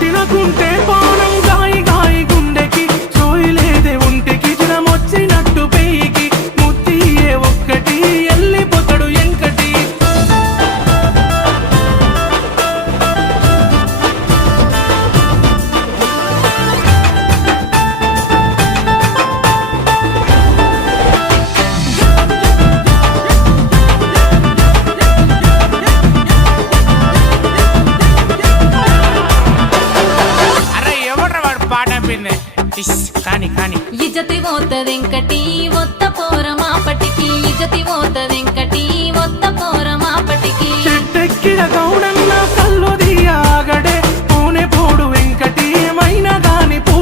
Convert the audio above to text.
తినకుంటే పానం గాయి గాయి గుండెకి సోయిలేదే ఒంటికి జ్వరమొచ్చినట్టు పెయికి ముత్తియే ఒక్కటి ఎల్లిపోతాడు ఎంకటి అరే ఎవడ్రా వాడు పాట పిందే కానీ కానీ ఇజ్జతి పోతదెంకటి ఒత్త పోర మాపటికి ఇజ్జతి పోతది